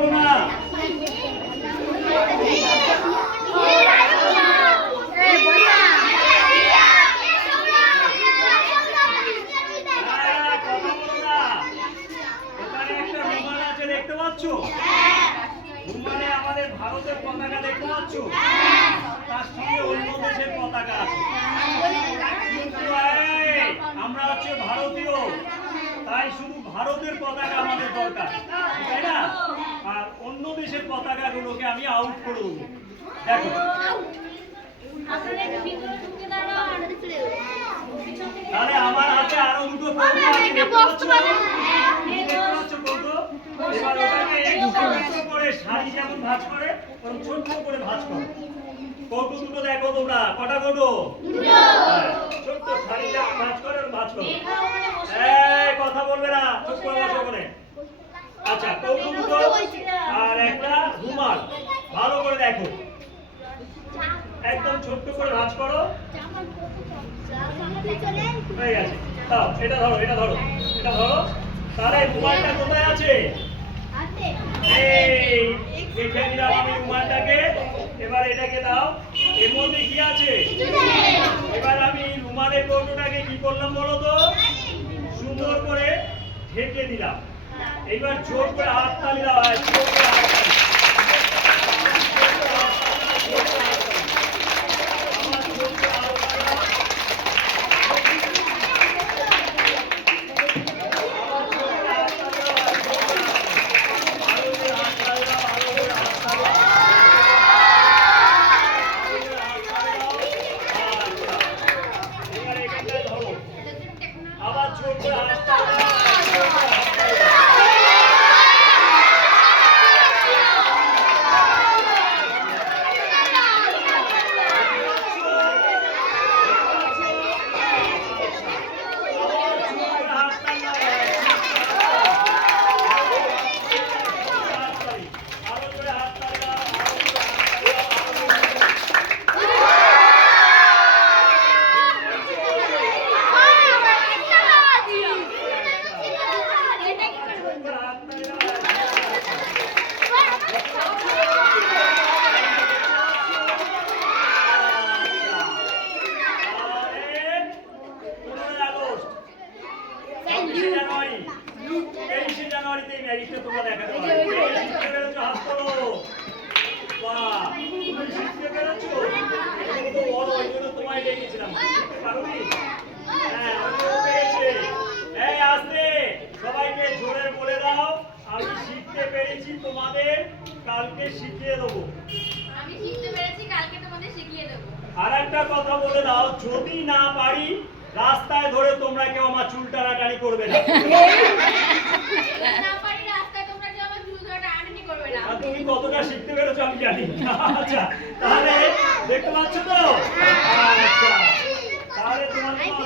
বলো না। দেখতে পাচ্ছ? রুমালে আমাদের ভারতের পতাকা দেখতে পাচ্ছ? তার সঙ্গে অন্য দেশের পতাকা আছে। আমরা হচ্ছে ভারতীয়, তাই শুধু ভারতের পতাকা আমাদের দরকার, তাই না? আর অন্য দেশের পতাকা গুলোকে আমি আউট করে দেবো। দেখো তাহলে আমার হাতে আরো দুটো কৌটো আছে, দেখতে পাচ্ছ? কৌটো এবার ওটাকে করে শাড়ি যেমন ভাঁজ করে ওরকম ছোট করে ভাঁজ করো। কৌটো দুটো দেখো তোমরা, কটা কৌটো? ছোট্ট শাড়ি যেমন ভাঁজ করে ওরকম ভাঁজ করো। কথা বলবে না, চুপ করে বসো ওখানে। আচ্ছা, কৌটো দুটো আর একটা রুমাল ভালো করে দেখো, একদম ছোট্ট করে ভাঁজ করো। হয়ে গেছে। দাও, এটা ধরো, এটা ধরো, এটা ধরো। তাহলে রুমালটা কোথায় আছে? এই দেখে নিলাম আমি রুমালটাকে। এবার এটাকে দাও, এর মধ্যে কি আছে? এবার আমি রুমালের কৌটোটাকে কি করলাম বলো তো? সুন্দর করে ঢেকে দিলাম। এবার জোর করে হাততালি দাও, জোর করে হাততালি। আবার জোর করে হাততালি দাও। সবাইকে জোরে বলে দাও, আমি শিখতে পেরেছি, তোমাদের কালকে শিখিয়ে দেবো। আমি শিখতে পেরেছি, কালকে তোমাদের শিখিয়ে দেবো। আর একটা কথা বলে দাও, যদি না পারি রাস্তায় ধরে তোমরা কেউ আমার চুল টানাটানি করবে না। না পারি রাস্তায় তোমরা কেউ আমার চুল টানাটানি করবে না। আর তুমি কতটা শিখতে পেরেছো আমি জানি। আচ্ছা, তাহলে দেখতে পাচ্ছ তো? আচ্ছা, তাহলে তোমার